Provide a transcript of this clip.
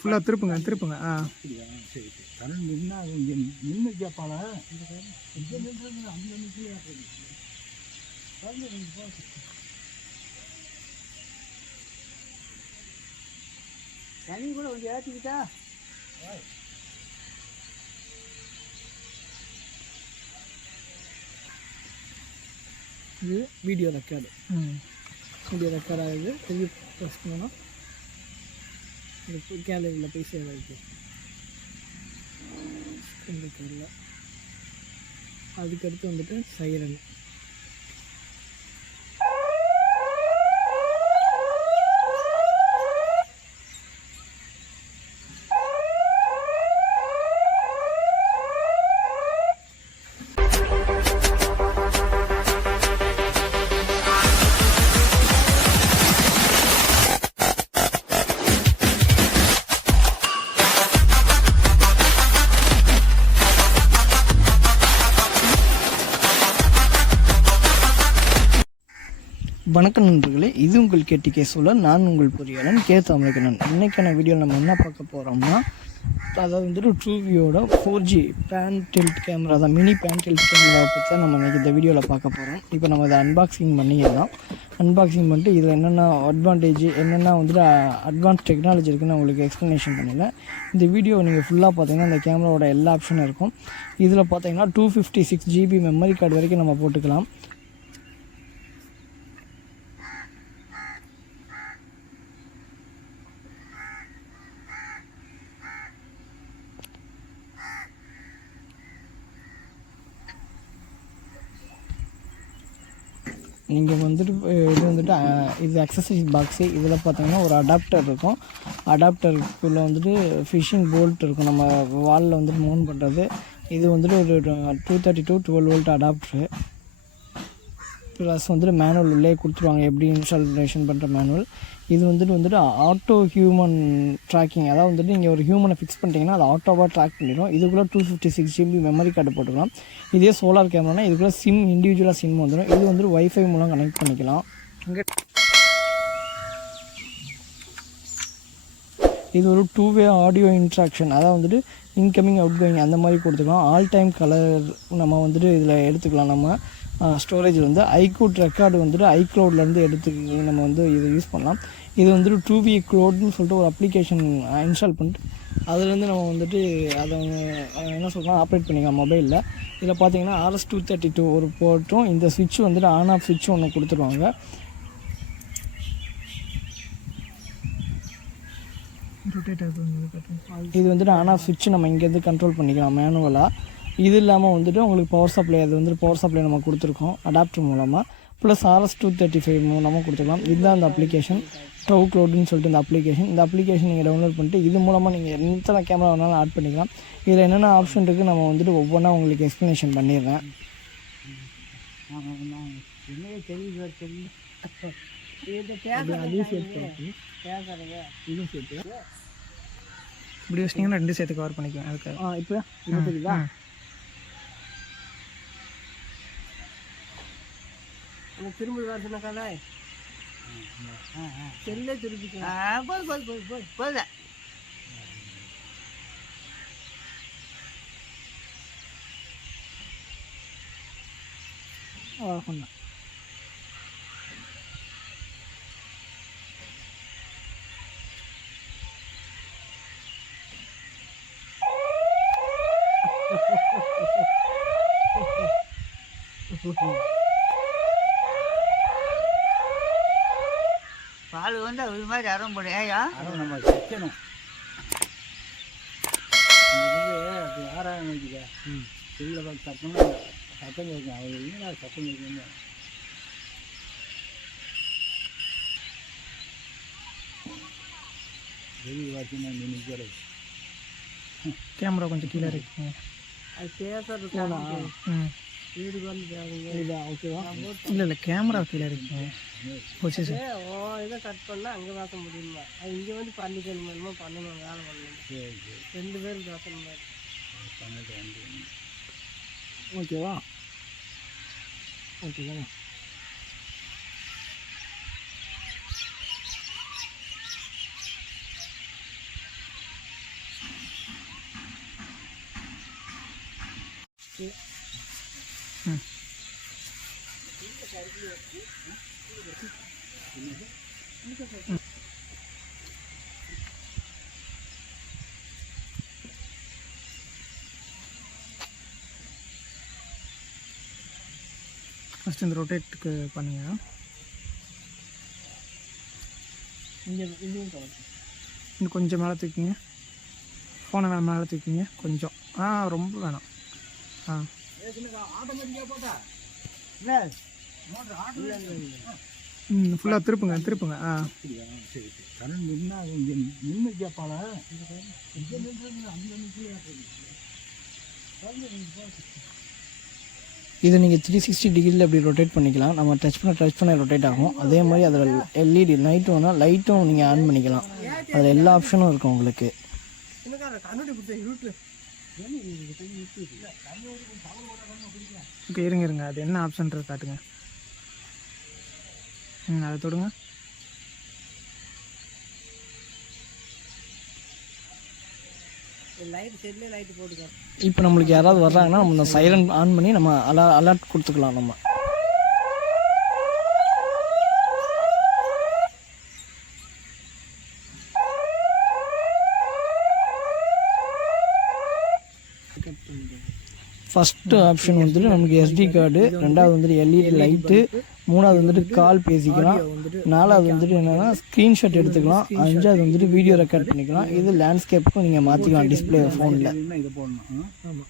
ஃபுல்லாக திருப்புங்க திருப்புங்க. ஆ அப்படியா? சரி சரி. கரண்ட் நின்னா இங்கே நின்று கேட்பாள இங்கே நின்றது அங்கே நின்று தண்ணி கூட கொஞ்சம் ஏற்றிக்கிட்டா. இது வீடியோ ரெக்கார்டு. வீடியோ ரெக்கார்ட் ஆகுது. திருப்பி ப்ரெஸ் பண்ணணும். கேலரியில் போய் சேவ் ஆகிட்டு ஸ்க்ரீன் ரெக்கார்டில். அதுக்கடுத்து வந்துட்டு சைரன். வணக்கம் நண்பர்களே, இது உங்கள் கேடிகே சோழன். நான் உங்கள் பொறியாளன் கே தமிழகண்ணன். இன்றைக்கான வீடியோவில் நம்ம என்ன பார்க்க போகிறோம்னா, அதாவது வந்துட்டு ட்ரூவியோட 4G பேன் டில்ட் கேமரா தான், மினி பேன் டில்ட் கேமராவை பற்றி தான் நம்ம இன்றைக்கி இந்த வீடியோவில் பார்க்க போகிறோம். இப்போ நம்ம அதை அன்பாக்சிங் பண்ணிடலாம். அன்பாக்சிங் பண்ணிட்டு இதில் என்னென்ன அட்வான்டேஜ், என்னென்ன வந்துட்டு அட்வான்ஸ் டெக்னாலஜி இருக்குன்னு உங்களுக்கு எக்ஸ்ப்ளனேஷன் பண்ணிடலாம். இந்த வீடியோ நீங்கள் ஃபுல்லாக பார்த்தீங்கன்னா இந்த கேமராவோட எல்லா ஆப்ஷனும் இருக்கும். இதில் பார்த்தீங்கன்னா 256 GB மெமரி கார்டு வரைக்கும் நம்ம போட்டுக்கலாம். நீங்கள் வந்துட்டு இது வந்துட்டு இது அக்சசரிஸ் பாக்ஸு. இதில் பார்த்தீங்கன்னா ஒரு அடாப்டர் இருக்கும். அடாப்டருக்குள்ளே வந்துட்டு ஃபிஷிங் போல்ட் இருக்கும், நம்ம வாலில் வந்துட்டு மவுண்ட் பண்ணுறது. இது வந்துட்டு ஒரு 232 12 வோல்ட் அடாப்டரு. ப்ளஸ் வந்துட்டு மேனுவல் உள்ளே கொடுத்துருவாங்க, எப்படி இன்ஸ்டாலேஷன் பண்ணுற மேனுவல். இது வந்துட்டு ஆட்டோ ஹியூமன் ட்ராக்கிங். அதாவது வந்துட்டு நீங்கள் ஒரு ஹியூமனை ஃபிக்ஸ் பண்ணிட்டீங்கன்னா அது ஆட்டோவாக ட்ராக் பண்ணிடும். இதுக்குள்ளே 256 GB மெமரி கார்டு போட்டுக்கலாம். இதே சோலார் கேமரானா இதுக்குள்ளே சிம் இண்டிவிஜுவலாக சிம் வந்துடும். இது வந்துட்டு வைஃபை மூலம் கனெக்ட் பண்ணிக்கலாம். இது ஒரு 2-வே ஆடியோ இன்ட்ராக்ஷன். அதாவது வந்துட்டு இன்கமிங் அவுட் கோயிங் அந்த மாதிரி கொடுத்துக்கலாம். ஆல் டைம் கலர் நம்ம வந்துட்டு இதில் எடுத்துக்கலாம். நம்ம ஸ்டோரேஜில் வந்து iCloud ரெக்கார்டு வந்துட்டு iCloudலேருந்து எடுத்து நம்ம வந்து இதை யூஸ் பண்ணலாம். இது வந்துட்டு 2V க்ளோட்னு சொல்லிட்டு ஒரு அப்ளிகேஷன் இன்ஸ்டால் பண்ணிட்டு அதுலேருந்து நம்ம வந்துட்டு அதை என்ன சொல்கிறோம் ஆப்ரேட் பண்ணிக்கலாம் மொபைலில். இதில் பார்த்தீங்கன்னா RS-232 ஒரு போர்ட்டும் இந்த சுவிட்ச் வந்துட்டு ஆன் ஆஃப் சுவிட்ச் ஒன்று கொடுத்துருவாங்க. இது வந்துட்டு ஆன் ஆஃப் சுவிட்ச் நம்ம இங்கேருந்து கண்ட்ரோல் பண்ணிக்கலாம் மேனுவலாக. இது இல்லாமல் வந்துட்டு உங்களுக்கு பவர் சப்ளை, அது வந்துட்டு பவர் சப்ளை நம்ம கொடுத்துருக்கோம் அடாப்டர் மூலமாக. ப்ளஸ் RS-235 மூலமாக கொடுத்துக்கலாம். இதுதான் அந்த அப்ளிகேஷன் ட்ரூ க்ளவுட்னு சொல்லிட்டு இந்த அப்ளிகேஷன். இந்த அப்ளிகேஷன் நீங்கள் டவுன்லோட் பண்ணிட்டு இது மூலமாக நீங்கள் எத்தனை கேமரா வேணாலும் ஆட் பண்ணிக்கலாம். இதில் என்னென்ன ஆப்ஷன் இருக்குது நம்ம வந்துட்டு ஒவ்வொன்றா உங்களுக்கு எக்ஸ்ப்ளனேஷன் பண்ணிடுறேன். இப்படி வச்சிங்கன்னா 2 சேர்த்து கவர் பண்ணிக்கலாம். அதுக்கு இப்போ தெரியுதா திரும்ப சொன்னாக்கால செல்லே திருப்பிக்கலாம். போத சொன்னா பால் வந்து அது மாதிரி அறம் போடும். ஏயா அறம் நம்ம வைக்கணும். அது 6,000 வச்சுக்க செல்லில் பார்த்து சத்தம்னா சத்தம் இருக்கும். அவர் இல்லைன்னா சத்தம் இருக்குன்னு வெளியே பார்த்தீங்கன்னா நினைக்கிற கேமரா கொஞ்சம் கீழே இருக்குங்க. அது பேசுறது வீடு வந்து ஓகேவா? இல்லை கேமரா கீழே இருக்குங்க. இதை கட் பண்ணால் அங்கே பார்க்க முடியுமா? அது இங்கே வந்து பண்ணிக்கணும் மூலமாக பண்ணணும், வேலை பண்ணணும். 2 பேரும் பேசணும். ஓகேவா? ஓகேவா? ஃபஸ்ட்டு இந்த ரொட்டேட்டுக்கு பண்ணுங்க. இன்னும் கொஞ்சம் மேலே தூக்கிங்க. ஃபோனை மேலே தூக்கிங்க கொஞ்சம். ரொம்ப வேணாம். ஃபுல்லாக திருப்புங்க. சரி கரண்ட் நின்னா இங்கே நின்று கேட்பால இங்கே நின்று இது நீங்கள் 360 டிகிரியில் அப்படி ரொட்டேட் பண்ணிக்கலாம். நம்ம டச் பண்ண ரொட்டேட் ஆகும். அதே மாதிரி அதில் எல்இடி லைட்டும் வேணால் லைட்டும் நீங்கள் ஆன் பண்ணிக்கலாம். அதில் எல்லா ஆப்ஷனும் இருக்கும் உங்களுக்கு. ஓகே இருங்க அது என்ன ஆப்ஷன்றது காட்டுங்க. அதை தொடுங்க. இப்போ நம்மளுக்கு யாராவது வர்றாங்கன்னா நம்ம இந்த சைலண்ட் ஆன் பண்ணி நம்ம அலர்ட் கொடுத்துக்கலாம். நம்ம ஃபஸ்ட்டு ஆப்ஷன் வந்துட்டு நமக்கு எஸ்டி கார்டு, ரெண்டாவது வந்துட்டு எல்இடி லைட்டு, மூணாவது வந்துட்டு கால் பேசிக்கலாம், நாலாவது வந்துட்டு என்னென்னா ஸ்க்ரீன்ஷாட் எடுத்துக்கலாம், அஞ்சாவது வந்துட்டு வீடியோ ரெக்கார்ட் பண்ணிக்கலாம். இது லேண்ட்ஸ்கேப்புக்கும் நீங்கள் மாற்றிக்கலாம் டிஸ்பிளே ஃபோனில். இதை போடணும். ஆமாம்.